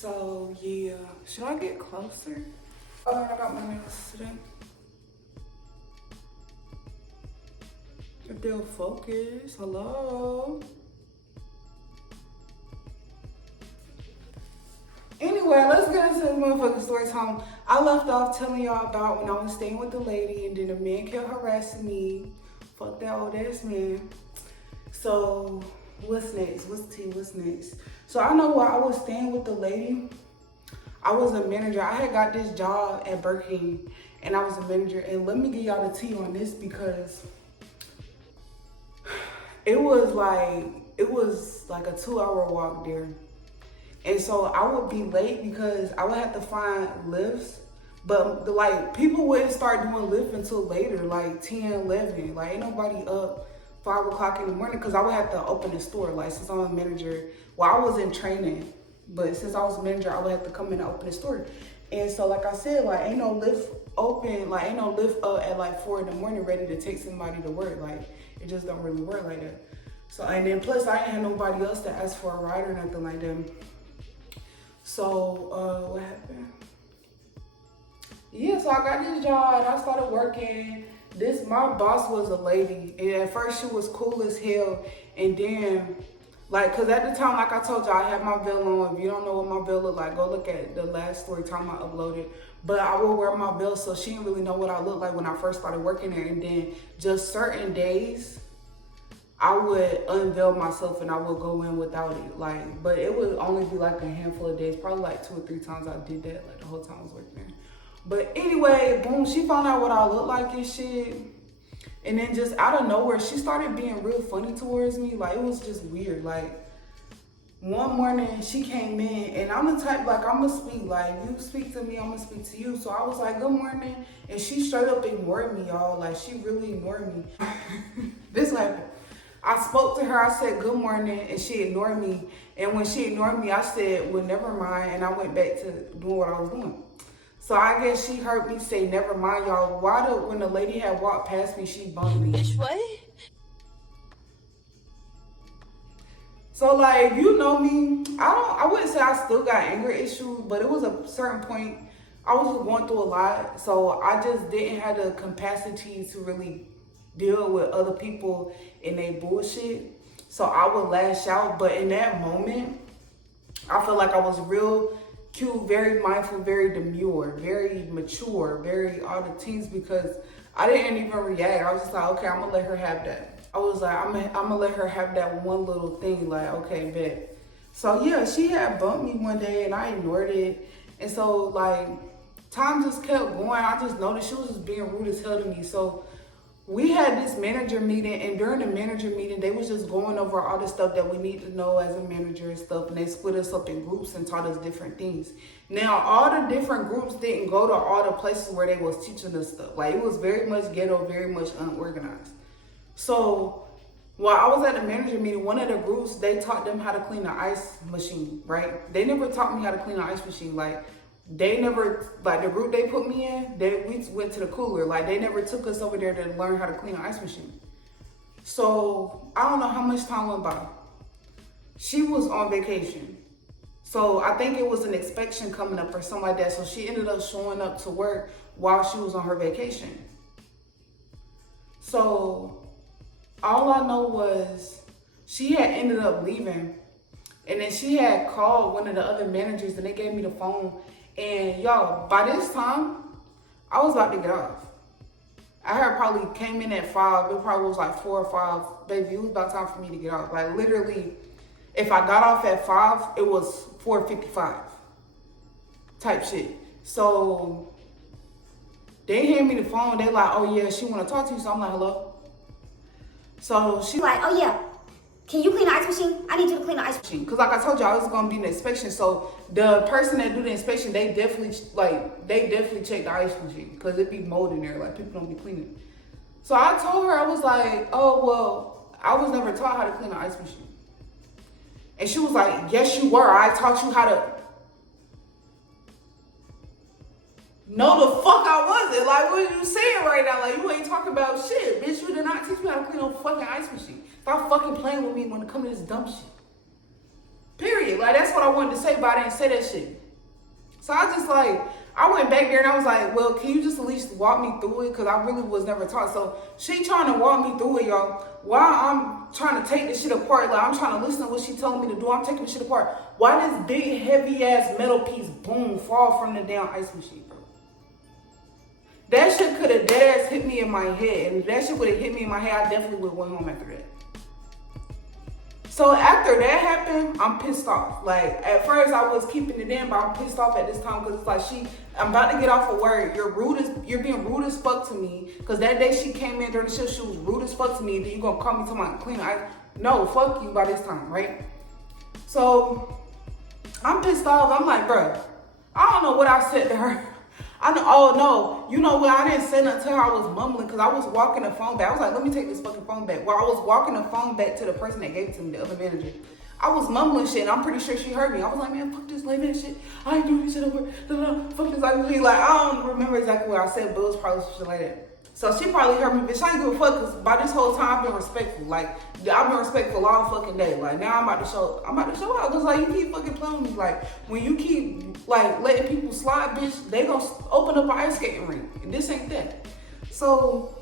So yeah, should I get closer? Oh, I got my nails today. They'll focus. Hello. Anyway, let's get into this motherfucking story time. I left off telling y'all about when I was staying with the lady and then a man kept harassing me. Fuck that old ass man. So what's next? What's tea? What's next? So I know while I was staying with the lady, I was a manager. I had got this job at Burger King and I was a manager. And let me give y'all the tea on this because it was like a 2-hour walk there. And so I would be late because I would have to find lifts. But like people wouldn't start doing Lyft until later, like 10, 11. Like ain't nobody up 5 o'clock in the morning because I would have to open the store. Like since I'm a manager, well, I was in training, but since I was a manager, I would have to come in and open the store. And so like I said, like ain't no Lyft open, like ain't no Lyft up at like 4 in the morning ready to take somebody to work. Like it just don't really work like that. So, and then plus I ain't had nobody else to ask for a ride or nothing like that. So, what happened? Yeah, so I got this job and I started working. My boss was a lady. And at first she was cool as hell. And then, like, cause at the time, like I told y'all, I had my veil on. If you don't know what my veil look like, go look at the last story time I uploaded. But I would wear my veil so she didn't really know what I looked like when I first started working there. And then just certain days, I would unveil myself and I would go in without it. Like, but it would only be like a handful of days, probably like 2 or 3 times I did that, like the whole time I was working there. But anyway, boom, she found out what I look like and shit. And then just out of nowhere, she started being real funny towards me. Like, it was just weird. Like, one morning she came in and I'm the type, like, I'm gonna speak. Like, you speak to me, I'm gonna speak to you. So I was like, good morning. And she straight up ignored me, y'all. Like, she really ignored me. This happened. I spoke to her, I said good morning, and she ignored me. And when she ignored me, I said, well, never mind, and I went back to doing what I was doing. So I guess she heard me say, never mind, y'all. When the lady had walked past me, she bumped me. Bitch, what? So like, you know me, I wouldn't say I still got anger issues, but it was a certain point, I was just going through a lot. So I just didn't have the capacity to really deal with other people and they bullshit. So I would lash out, but in that moment, I felt like I was real cute, very mindful, very demure, very mature, very all the things because I didn't even react. I was just like, okay, I'm gonna let her have that. I was like, I'm gonna let her have that one little thing, like, okay, bet. So yeah, she had bumped me one day and I ignored it. And so like, time just kept going. I just noticed she was just being rude as hell to me. So we had this manager meeting, and during the manager meeting, they was just going over all the stuff that we need to know as a manager and stuff, and they split us up in groups and taught us different things. Now, all the different groups didn't go to all the places where they was teaching us stuff. Like, it was very much ghetto, very much unorganized. So, while I was at the manager meeting, one of the groups, they taught them how to clean the ice machine, right? They never taught me how to clean the ice machine. Like, they never, like the group they put me in, we went to the cooler. Like they never took us over there to learn how to clean an ice machine. So I don't know how much time went by. She was on vacation. So I think it was an inspection coming up or something like that. So she ended up showing up to work while she was on her vacation. So all I know was she had ended up leaving. And then she had called one of the other managers and they gave me the phone. And y'all, by this time, I was about to get off. I had probably came in at 5. It probably was like 4 or 5. Baby, it was about time for me to get off. Like literally, if I got off at 5, it was 4:55 type shit. So they hand me the phone. They like, oh yeah, she want to talk to you. So I'm like, hello. So she Like, oh yeah, can you clean the ice machine? I need you to clean the ice machine. Because like I told y'all, it was going to be an inspection. So the person that do the inspection, they definitely check the ice machine. Because it be mold in there. Like, people don't be cleaning. So I told her, I was like, oh, well, I was never taught how to clean an ice machine. And she was like, yes, you were. I taught you how to. No, the fuck I wasn't. Like, what are you saying right now? Like, you ain't talking about shit. Bitch, you did not teach me how to clean no fucking ice machine. Stop fucking playing with me when it comes to this dumb shit. Period. Like, that's what I wanted to say, but I didn't say that shit. So I just like, I went back there and I was like, well, can you just at least walk me through it? Because I really was never taught. So she trying to walk me through it, y'all. While I'm trying to take this shit apart, like I'm trying to listen to what she telling me to do. I'm taking this shit apart. Why this big, heavy-ass metal piece, boom, fall from the damn ice machine, bro? That shit could have dead ass hit me in my head. And if that shit would have hit me in my head, I definitely would have went home after that. So after that happened, I'm pissed off. Like, at first I was keeping it in, but I'm pissed off at this time because it's like I'm about to get off of work. You're being rude as fuck to me. Because that day she came in during the shift, she was rude as fuck to me. And then you gonna call me to my clean ice? No, fuck you by this time, right? So I'm pissed off. I'm like, bruh, I don't know what I said to her. Oh no, you know what? I didn't say nothing to her. I was mumbling because I was walking the phone back. I was like, let me take this fucking phone back. While I was walking the phone back to the person that gave it to me, the other manager, I was mumbling shit and I'm pretty sure she heard me. I was like, man, fuck this lame ass shit. I ain't doing this shit over. Fuck this like shit. Like, I don't remember exactly what I said, but it was probably some shit like that. So she probably heard me, bitch. I ain't give a fuck because by this whole time I've been respectful. Like, I've been respectful all fucking day. Like, now I'm about to show out. Because, like, you keep fucking playing with me. Like, when you keep, like, letting people slide, bitch, they gonna open up an ice skating rink. And this ain't that. So,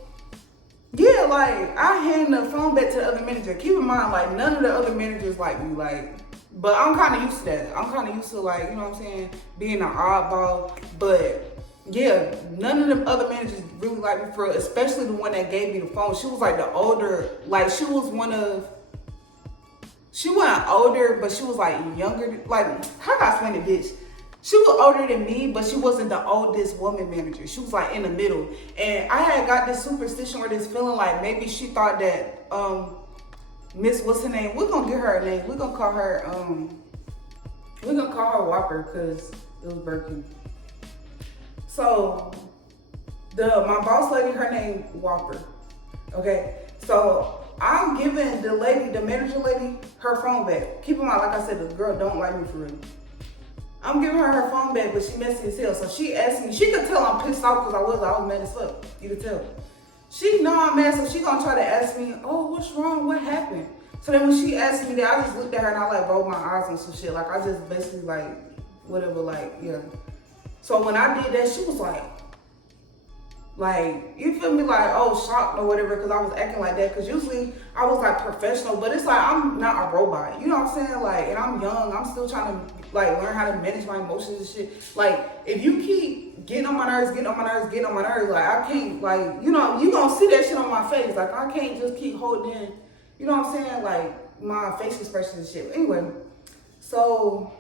yeah, like, I hand the phone back to the other manager. Keep in mind, like, none of the other managers like me. Like, but I'm kind of used to that. I'm kind of used to, like, you know what I'm saying, being an oddball. But yeah, none of them other managers really like me for real, especially the one that gave me the phone. She was like the older, like she wasn't older, but she was like younger. Like, how can I explain it, bitch? She was older than me, but she wasn't the oldest woman manager. She was like in the middle. And I had got this superstition or this feeling like maybe she thought that Miss, what's her name? We're gonna give her a name. We're gonna call her Whopper because it was Birkin. So my boss lady, her name Whopper. Okay. So I'm giving the manager lady, her phone back. Keep in mind, like I said, the girl don't like me for real. I'm giving her phone back, but she messy as hell. So she asked me, she could tell I'm pissed off because I was mad as fuck. You could tell. She know I'm mad, so she gonna try to ask me, oh, what's wrong? What happened? So then when she asked me that, I just looked at her and I like rolled my eyes and some shit. Like I just basically like, whatever, like, yeah. So when I did that, she was like, you feel me, like, oh, shocked or whatever, because I was acting like that. Because usually I was like professional, but it's like I'm not a robot. You know what I'm saying? Like, and I'm young. I'm still trying to like learn how to manage my emotions and shit. Like, if you keep getting on my nerves, like I can't, like, you know, you gonna see that shit on my face. Like I can't just keep holding in, you know what I'm saying? Like my face expressions and shit. Anyway, so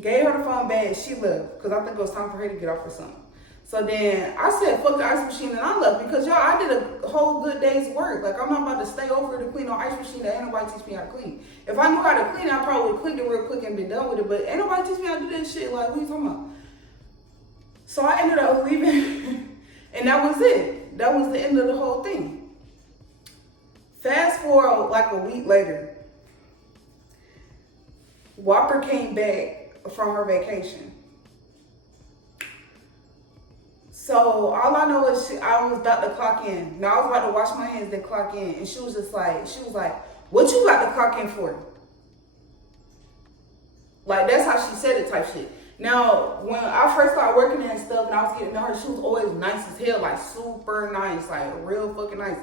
gave her the phone back. She left because I think it was time for her to get off or something. So then I said, fuck the ice machine, and I left because, y'all, I did a whole good day's work. Like, I'm not about to stay over to clean no ice machine that ain't nobody teach me how to clean. If I knew how to clean it, I probably would have cleaned it real quick and been done with it, but ain't nobody teach me how to do that shit. Like, what are you talking about? So I ended up leaving, and that was it. That was the end of the whole thing. Fast forward, like a week later, Whopper came back from her vacation. So all I know is I was about to clock in. Now I was about to wash my hands, then clock in. And she was like, what you about to clock in for? Like, that's how she said it type shit. Now, when I first started working there and stuff, and I was getting to her, she was always nice as hell, like super nice, like real fucking nice.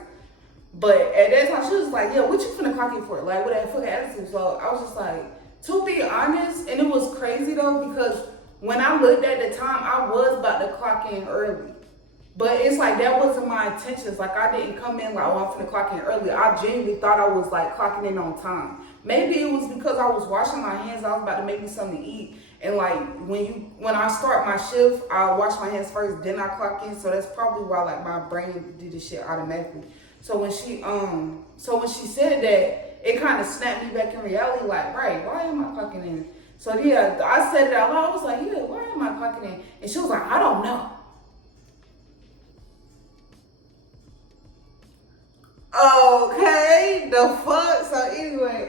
But at that time, she was like, yeah, what you finna clock in for? Like, with that fucking attitude. So I was just like, to be honest, and it was crazy though, because when I looked at the time, I was about to clock in early. But it's like, that wasn't my intentions. Like, I didn't come in like, oh, I'm finna clock in early. I genuinely thought I was like clocking in on time. Maybe it was because I was washing my hands. I was about to make me something to eat. And like, when I start my shift, I wash my hands first, then I clock in. So that's probably why like my brain did this shit automatically. So when she said that, it kind of snapped me back in reality. Like, right, why am I clocking in? So yeah, I said it out loud. I was like, yeah, why am I clocking in? And she was like, I don't know. Okay, the fuck? So anyway,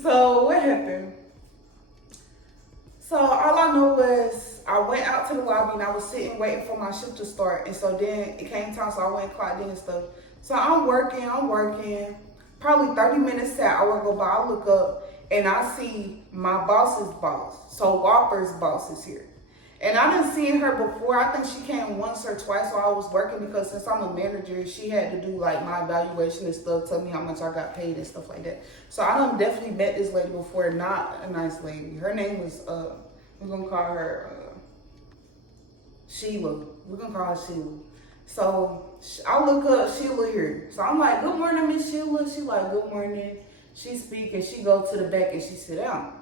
so what happened? So all I know was I went out to the lobby and I was sitting waiting for my shift to start. And so then it came time, so I went and clocked in and stuff. So I'm working. Probably 30 minutes to an hour go by. I look up and I see my boss's boss. So Whopper's boss is here. And I didn't see her before. I think she came once or twice while I was working, because since I'm a manager, she had to do like my evaluation and stuff, tell me how much I got paid and stuff like that. So I done definitely met this lady before, not a nice lady. Her name was, we're gonna call her Sheila. We're gonna call her Sheila. So I look up Sheila here. So I'm like, good morning, Miss Sheila. She like, good morning. She speak and she go to the back and she sit down.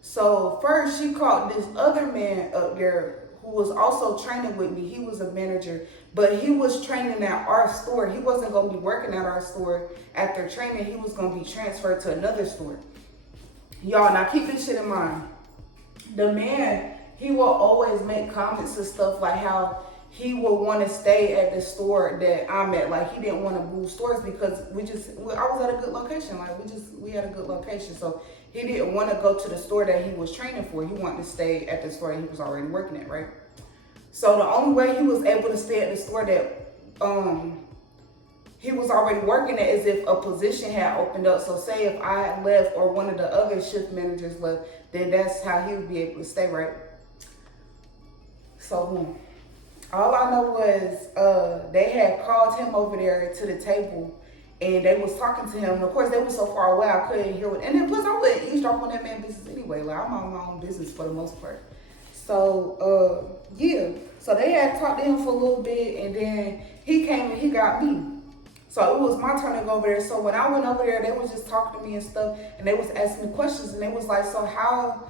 So first she called this other man up there who was also training with me. He was a manager, but he was training at our store. He wasn't going to be working at our store after training. He was going to be transferred to another store. Y'all, now keep this shit in mind. The man, he will always make comments and stuff like how he would want to stay at the store that I'm at. Like, he didn't want to move stores because I was at a good location. Like, we had a good location. So he didn't want to go to the store that he was training for. He wanted to stay at the store that he was already working at, right? So the only way he was able to stay at the store that he was already working at is if a position had opened up. So say if I had left or one of the other shift managers left, then that's how he would be able to stay, right? So all I know was they had called him over there to the table and they was talking to him. And of course, they were so far away, I couldn't hear what. And then plus, I wouldn't eavesdrop on that man's business anyway. Like, I'm on my own business for the most part. So, yeah. So they had talked to him for a little bit, and then he came and he got me. So it was my turn to go over there. So when I went over there, they was just talking to me and stuff, and they was asking me questions, and they was like, so how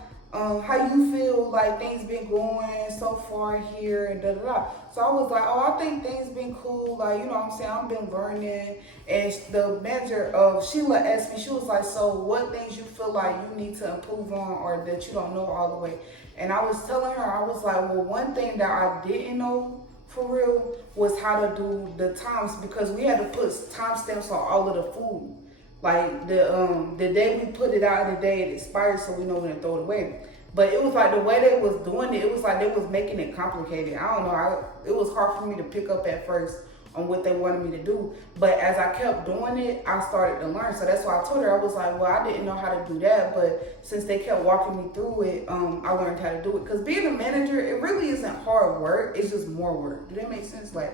you feel like things been going so far here and da da da. So I was like, oh, I think things been cool. Like, you know what I'm saying? I've been learning. And the manager Sheila asked me, she was like, so what things you feel like you need to improve on or that you don't know all the way? And I was telling her, I was like, well, one thing that I didn't know for real was how to do the times, because we had to put timestamps on all of the food. Like the day we put it out and the day it expired, so we know when to throw it away. But it was like the way they was doing it, it was like they was making it complicated. I don't know, it was hard for me to pick up at first on what they wanted me to do. But as I kept doing it, I started to learn. So that's why I told her, I was like, well, I didn't know how to do that, but since they kept walking me through it, I learned how to do it. Because being a manager, it really isn't hard work, it's just more work. Do that make sense? Like,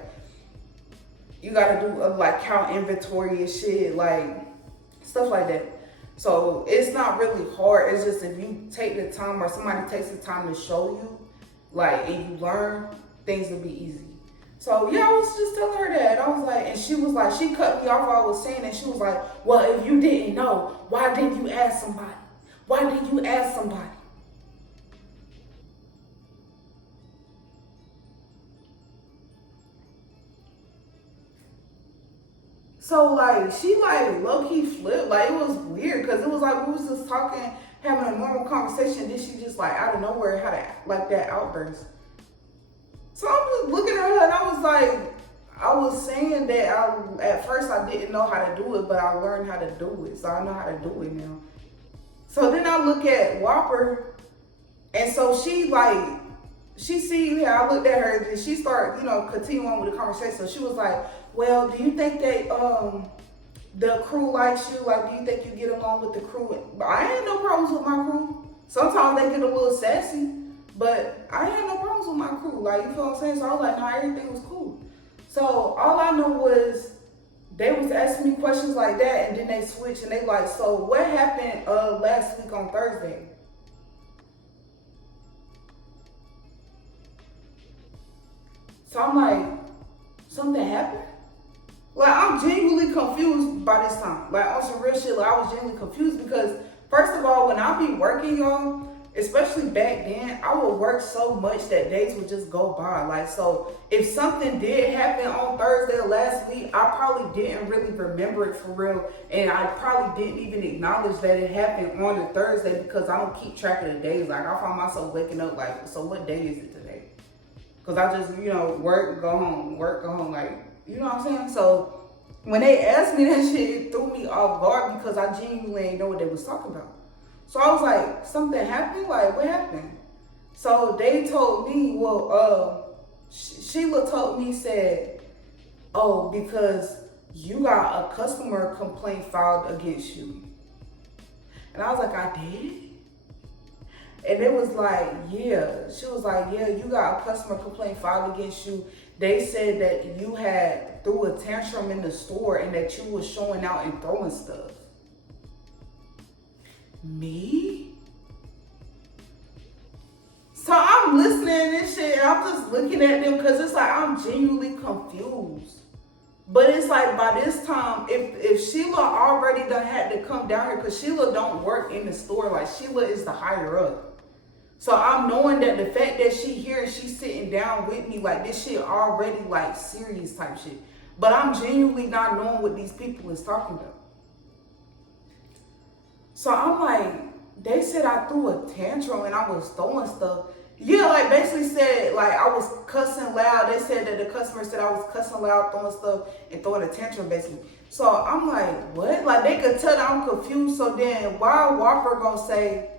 you gotta do like count inventory and shit, like stuff like that. So it's not really hard. It's just if you take the time or somebody takes the time to show you, like, and you learn, things will be easy. So yeah, I was just telling her that. I was like, and she was like, she cut me off while I was saying that. She was like, well, if you didn't know, why didn't you ask somebody? Why didn't you ask somebody? So like, she like low-key flipped. Like, it was weird because it was like we was just talking, having a normal conversation. Then she just like out of nowhere had like that outburst. So I'm just looking at her and I was like, I was saying that at first I didn't know how to do it, but I learned how to do it. So I know how to do it now. So then I look at Whopper, and so she like, she see how I looked at her, and she started, continuing on with the conversation. So she was like, well, do you think that the crew likes you? Like, do you think you get along with the crew? But I ain't no problems with my crew. Sometimes they get a little sassy, but I had no problems with my crew. Like, you feel what I'm saying? So I was like, no, everything was cool. So all I know was they was asking me questions like that, and then they switched and they like, so what happened last week on Thursday? So I'm like, something happened? Like, I'm genuinely confused by this time. Like, on some real shit, like, I was genuinely confused because, first of all, when I be working, y'all, especially back then, I would work so much that days would just go by. Like, so if something did happen on Thursday or last week, I probably didn't really remember it for real. And I probably didn't even acknowledge that it happened on a Thursday because I don't keep track of the days. Like, I find myself waking up like, so what day is it today? Because I just, work, go home, like, you know what I'm saying? So when they asked me that shit, it threw me off guard because I genuinely didn't know what they was talking about. So I was like, something happened? Like, what happened? So they told me, well, Sheila told me, said, oh, because you got a customer complaint filed against you. And I was like, I did? And it was like, yeah. She was like, yeah, you got a customer complaint filed against you. They said that you had threw a tantrum in the store and that you was showing out and throwing stuff. Me? So I'm listening to this shit and I'm just looking at them because it's like I'm genuinely confused. But it's like by this time, if Sheila already done had to come down here, because Sheila don't work in the store, like Sheila is the higher up. So I'm knowing that the fact that she here and she's sitting down with me, like this shit already like serious type shit. But I'm genuinely not knowing what these people is talking about. So I'm like, they said I threw a tantrum and I was throwing stuff. Yeah, like basically said like I was cussing loud. They said that the customer said I was cussing loud, throwing stuff and throwing a tantrum basically. So I'm like, what? Like they could tell that I'm confused. So then why Whopper gonna say,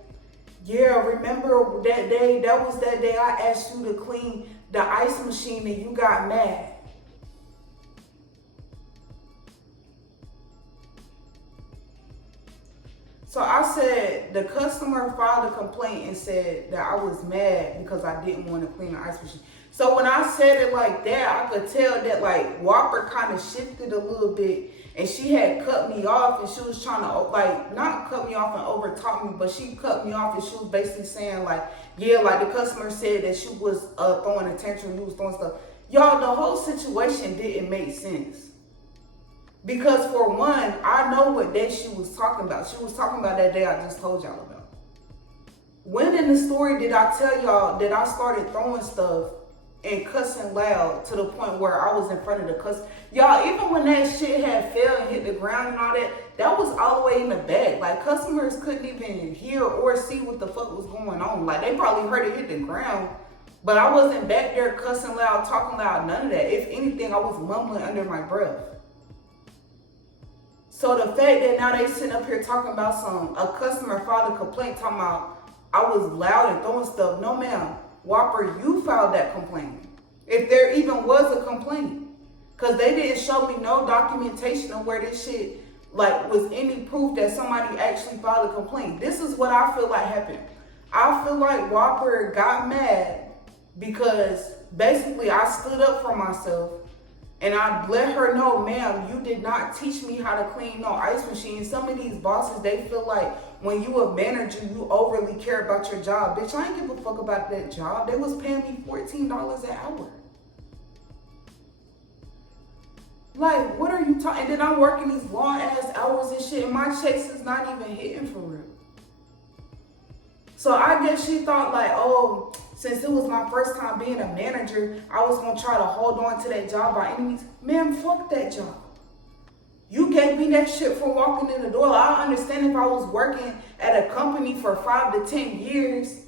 yeah, remember that day, that was that day I asked you to clean the ice machine and you got mad. So I said the customer filed a complaint and said that I was mad because I didn't want to clean the ice machine. So when I said it like that, I could tell that like Whopper kind of shifted a little bit and she had cut me off and she was trying to like not cut me off and overtalk me, but she cut me off and she was basically saying like, yeah, like the customer said that she was throwing a tantrum, you was throwing stuff. Y'all, the whole situation didn't make sense. Because for one, I know what day she was talking about. She was talking about that day I just told y'all about. When in the story did I tell y'all that I started throwing stuff and cussing loud to the point where I was in front of the customer? Y'all, even when that shit had fell and hit the ground and all that, that was all the way in the back. Like customers couldn't even hear or see what the fuck was going on. Like they probably heard it hit the ground, but I wasn't back there cussing loud, talking loud, none of that. If anything, I was mumbling under my breath. So the fact that now they sitting up here talking about a customer filed a complaint talking about I was loud and throwing stuff. No ma'am, Whopper, you filed that complaint. If there even was a complaint. Cause they didn't show me no documentation of where this shit like was any proof that somebody actually filed a complaint. This is what I feel like happened. I feel like Whopper got mad because basically I stood up for myself. And I let her know, ma'am, you did not teach me how to clean no ice machine. Some of these bosses, they feel like when you a manager, you overly care about your job. Bitch, I ain't give a fuck about that job. They was paying me $14 an hour. Like, what are you talking? And then I'm working these long ass hours and shit, and my checks is not even hitting for real. So I guess she thought like, oh, since it was my first time being a manager, I was gonna try to hold on to that job by any means. Man, fuck that job. You gave me that shit for walking in the door. I understand if I was working at a company for 5 to 10 years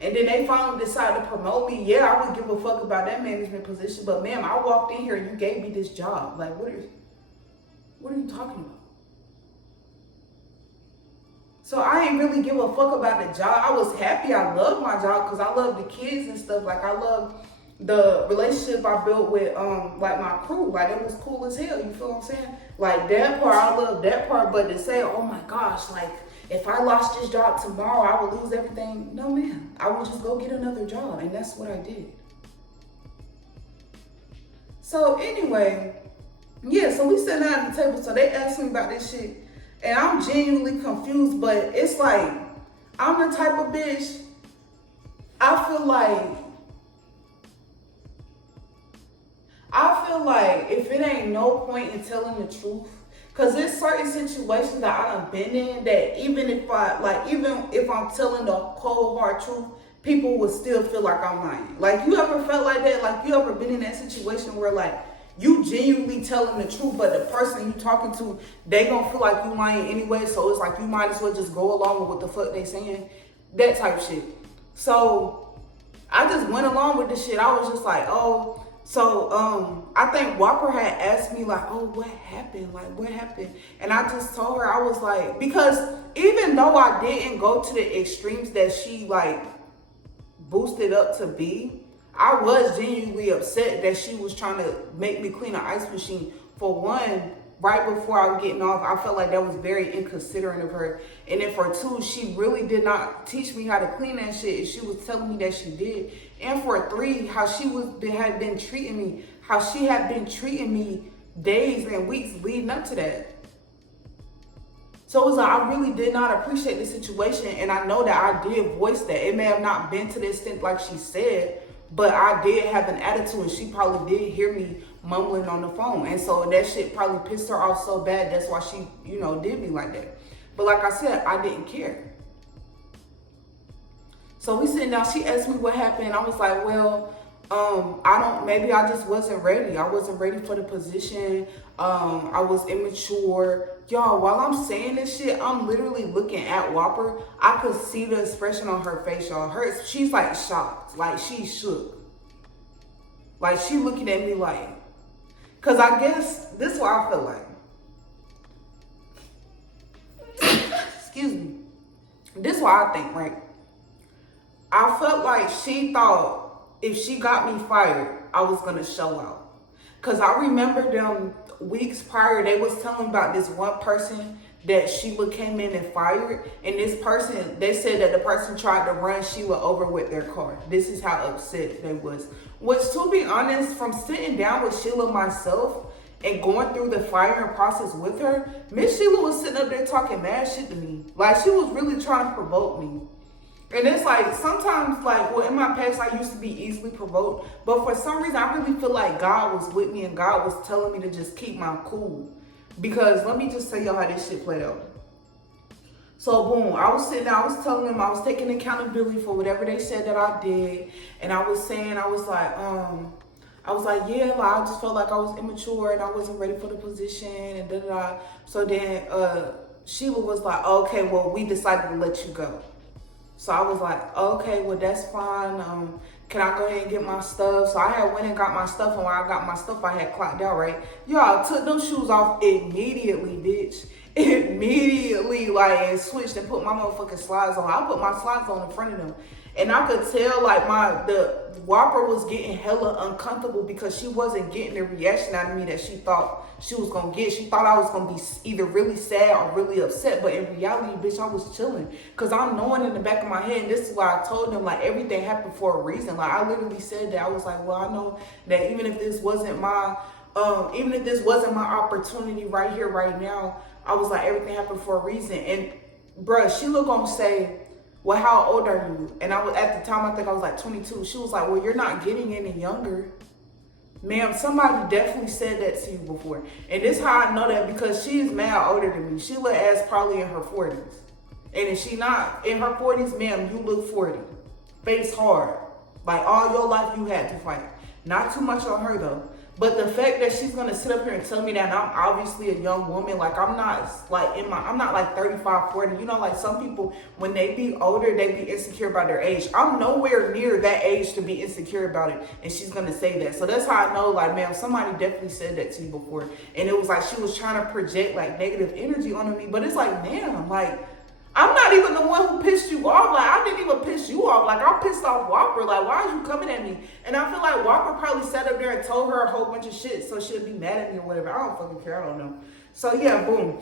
and then they finally decide to promote me, yeah, I would give a fuck about that management position. But ma'am, I walked in here and you gave me this job. Like, what are you talking about? So I ain't really give a fuck about the job. I was happy. I loved my job because I love the kids and stuff. Like I love the relationship I built with like my crew. Like it was cool as hell. You feel what I'm saying? Like that part, I love that part. But to say, oh my gosh, like if I lost this job tomorrow, I would lose everything. No, ma'am. I would just go get another job, and that's what I did. So anyway, yeah. So we sitting down at the table. So they asked me about this shit. And I'm genuinely confused, but it's like, I'm the type of bitch, I feel like if it ain't no point in telling the truth, cause there's certain situations that I done been in that even if I'm telling the cold hard truth, people would still feel like I'm lying. Like you ever felt like that? Like you ever been in that situation where like, you genuinely telling the truth, but the person you talking to, they gonna feel like you lying anyway, so it's like you might as well just go along with what the fuck they saying, that type of shit. So I just went along with the shit. I was just like, oh, so I think Whopper had asked me like, oh, what happened? Like, what happened? And I just told her, I was like, because even though I didn't go to the extremes that she like boosted up to be, I was genuinely upset that she was trying to make me clean an ice machine. For one, right before I was getting off, I felt like that was very inconsiderate of her. And then for two, she really did not teach me how to clean that shit. And she was telling me that she did. And for three, how she had been treating me, how she had been treating me days and weeks leading up to that. So it was like, I really did not appreciate the situation. And I know that I did voice that. It may have not been to the extent like she said, but I did have an attitude, and she probably did hear me mumbling on the phone. And so that shit probably pissed her off so bad. That's why she, did me like that. But like I said, I didn't care. So we sitting down, she asked me what happened. I was like, well, maybe I just wasn't ready. I wasn't ready for the position. I was immature. Y'all, while I'm saying this shit, I'm literally looking at Whopper. I could see the expression on her face, y'all. She's like shocked. Like she shook. Like she looking at me like, cause I guess this is what I feel like. Excuse me. This is what I think, right? I felt like she thought if she got me fired, I was gonna show out. Cause I remember them weeks prior, they was telling about this one person that Sheila came in and fired. And this person, they said that the person tried to run Sheila over with their car. This is how upset they was. Which, to be honest, from sitting down with Sheila myself and going through the firing process with her, Miss Sheila was sitting up there talking mad shit to me. Like, she was really trying to provoke me. And it's like, sometimes, in my past, I used to be easily provoked. But for some reason, I really feel like God was with me and God was telling me to just keep my cool. Because let me just tell y'all how this shit played out. So, boom, I was sitting there, I was telling them, I was taking accountability for whatever they said that I did. And I was saying, yeah, I just felt like I was immature and I wasn't ready for the position and da-da-da. So then Sheila was like, okay, well, we decided to let you go. So I was like, okay, well, that's fine. Can I go ahead and get my stuff? So I had went and got my stuff, and when I got my stuff, I had clocked out, right? Y'all, I took those shoes off immediately, bitch. Immediately, and switched and put my motherfucking slides on. I put my slides on in front of them. And I could tell, the Whopper was getting hella uncomfortable because she wasn't getting the reaction out of me that she thought she was going to get. She thought I was going to be either really sad or really upset. But in reality, bitch, I was chilling. Because I'm knowing in the back of my head, and this is why I told them, everything happened for a reason. I literally said that. I was like, well, I know that even if this wasn't my opportunity right here, right now, I was like, everything happened for a reason. And, bruh, Sheila gonna say, well, how old are you? And I was, at the time, I think I was 22. She was like, well, you're not getting any younger. Ma'am, somebody definitely said that to you before. And this is how I know that, because she is mad older than me. Sheila is probably in her 40s. And if she not in her 40s, ma'am, you look 40. Face hard. All your life you had to fight. Not too much on her, though. But the fact that she's gonna sit up here and tell me that I'm obviously a young woman, I'm not I'm not 35, 40. Some people, when they be older, they be insecure about their age. I'm nowhere near that age to be insecure about it, and she's gonna say that. So that's how I know, ma'am, somebody definitely said that to you before. And it was she was trying to project negative energy onto me. But it's damn, I'm not even the one who pissed you off. I didn't even piss you off. I pissed off Whopper. Why are you coming at me? And I feel like Whopper probably sat up there and told her a whole bunch of shit so she'll be mad at me or whatever. I don't fucking care. I don't know. So yeah, boom.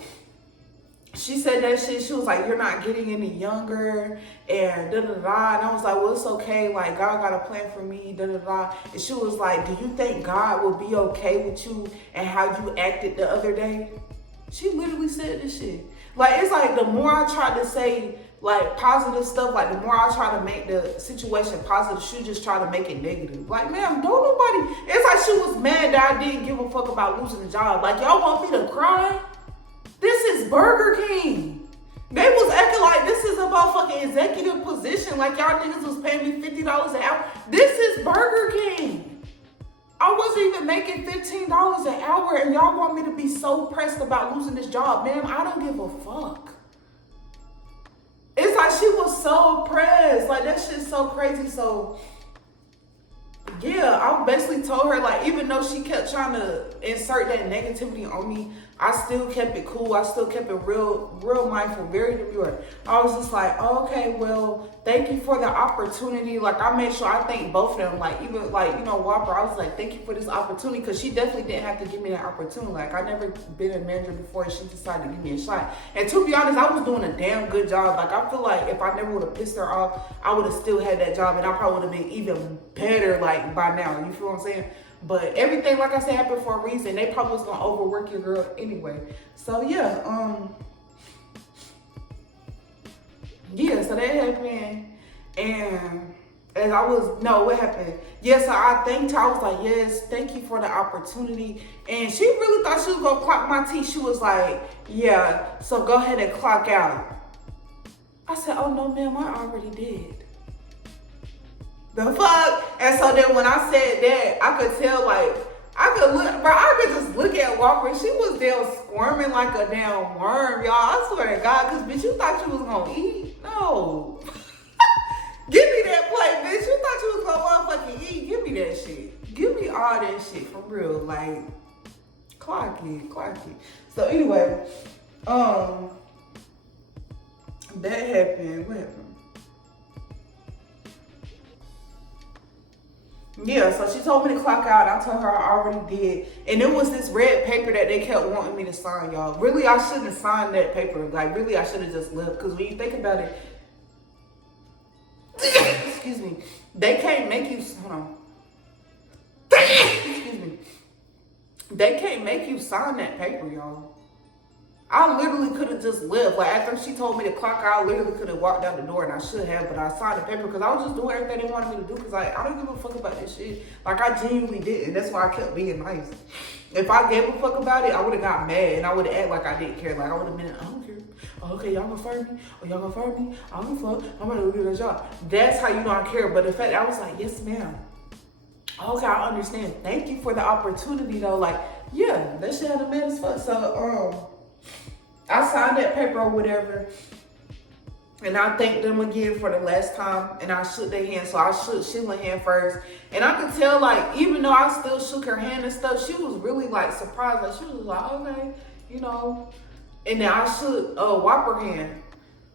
She said that shit. She was like, you're not getting any younger and da-da-da. And I was like, well, it's okay. God got a plan for me, da-da-da. And she was like, do you think God will be okay with you and how you acted the other day? She literally said this shit. It's the more I try to say, positive stuff, the more I try to make the situation positive, she just try to make it negative. Ma'am, don't nobody, it's she was mad that I didn't give a fuck about losing the job. Y'all want me to cry? This is Burger King. They was acting like this is a motherfucking executive position, y'all niggas was paying me $50 an hour. This is Burger King. I wasn't even making $15 an hour, and y'all want me to be so pressed about losing this job. Ma'am, I don't give a fuck. It's she was so pressed. That shit's so crazy. So, yeah, I basically told her, even though she kept trying to insert that negativity on me, I still kept it cool. I still kept it real mindful, very demure. I was just like, oh, okay, well, thank you for the opportunity. Like, I made sure I thanked both of them. Like, even like, you know, Whopper, I was like, thank you for this opportunity, because she definitely didn't have to give me that opportunity. Like, I never been a manager before, and she decided to give me a shot. And to be honest, I was doing a damn good job. Like, I feel like if I never would have pissed her off, I would have still had that job, and I probably would have been even better, like, by now. You feel what I'm saying? But everything, like I said, happened for a reason. They probably was gonna overwork your girl anyway. So yeah, so that happened, and as what happened? Yes, so I thanked her. I was like, yes, thank you for the opportunity. And she really thought she was gonna clock my teeth. She was like, yeah, so go ahead and clock out. I said, oh no, ma'am, I already did. The fuck? And so then when I said that, I could tell, like, I could just look at Walker. She was damn squirming like a damn worm, y'all. I swear to God, because, bitch, you thought you was going to eat? No. Give me that plate, bitch. You thought you was going to motherfucking eat. Give me that shit. Give me all that shit, for real. Like, clock it. So, anyway, that happened. What happened? Yeah, so she told me to clock out. I told her I already did. And it was this red paper that they kept wanting me to sign, y'all. Really, I shouldn't have signed that paper. Like, really, I should have just left. Because when you think about it, excuse me, they can't make you, hold on. Excuse me. They can't make you sign that paper, y'all. I literally could have just left. Like, after she told me to clock out, I literally could have walked out the door, and I should have, but I signed the paper because I was just doing everything they wanted me to do, because like, I don't give a fuck about this shit. Like, I genuinely didn't. That's why I kept being nice. If I gave a fuck about it, I would have got mad, and I would have acted like I didn't care. Like, I would have been, I don't care. Oh, okay, y'all gonna fire me? Oh, y'all gonna fire me? I don't give a fuck. I'm gonna go do the job. That's how you know I care. But the fact that I was like, yes, ma'am. Okay, I understand. Thank you for the opportunity, though. Like, yeah, that shit had a mad as fuck. So, I signed that paper or whatever, and I thanked them again for the last time, and I shook their hand. So I shook Sheila's hand first, and I could tell, like, even though I still shook her hand and stuff, she was really, like, surprised. Like, she was like, okay, you know. And then I shook Whopper hand.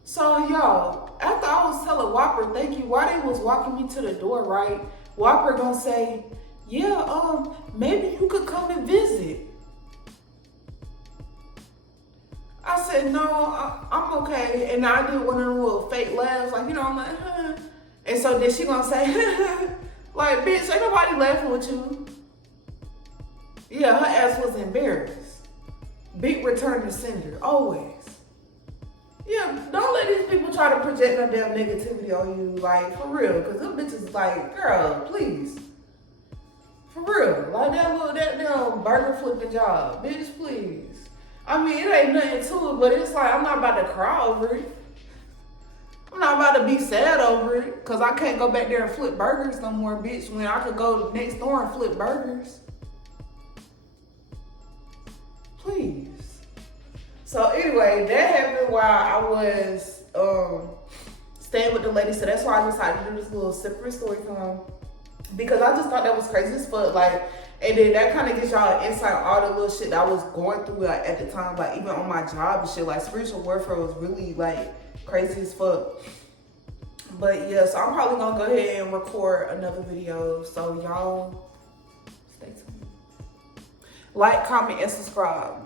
So, y'all, after I was telling Whopper thank you, while they was walking me to the door, right, Whopper gonna say, yeah, maybe you could come and visit. I said, no, I'm okay. And I did one of the little fake laughs, like, you know, I'm like, huh. And so then she gonna say, like, bitch, ain't nobody laughing with you. Yeah, her ass was embarrassed. Big return to sender, always. Yeah, don't let these people try to project no damn negativity on you, like, for real. Because them bitches like, girl, please. For real. Like, that damn burger flipping job. Bitch, please. I mean, it ain't nothing to it, but it's like, I'm not about to cry over it. I'm not about to be sad over it, because I can't go back there and flip burgers no more, bitch, when I could go next door and flip burgers. Please. So anyway, that happened while I was staying with the lady, so that's why I decided to do this little separate story time, because I just thought that was crazy as fuck, like. And then that kind of gives y'all an insight on all the little shit that I was going through, like, at the time, like, even on my job and shit. Like, spiritual warfare was really, like, crazy as fuck. But yeah, so I'm probably gonna go ahead and record another video. So y'all stay tuned. Like, comment, and subscribe.